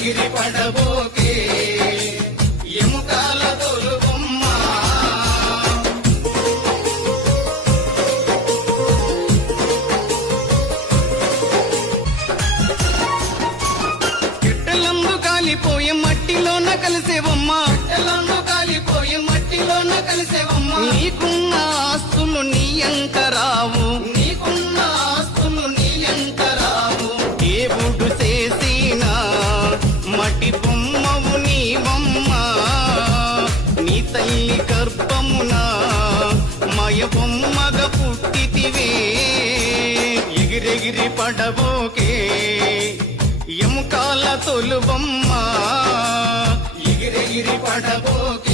ఎగిరెగిరి పడబోకే ఎముకాల తొలుబొమ్మ గిట్టలందు కాలిపోయే మట్టిలోన కలిసేవమ్మ గిట్టలందు కాలిపోయే మట్టిలోన కలిసేవమ్మ నీకున్న ఆస్తులు నీ అంకరావు నీకున్న ఆస్తులు నీ అంకరావు దేవుడు చేసిన మట్టి బొమ్మవు నీవమ్మ నీ తల్లి గర్భమున మయ బొమ్మగ పుట్టితివే ఎగిరెగిరి పడబోకే ఎముకాల తొలుబొమ్మ ఎగిరెగిరి పడబోకే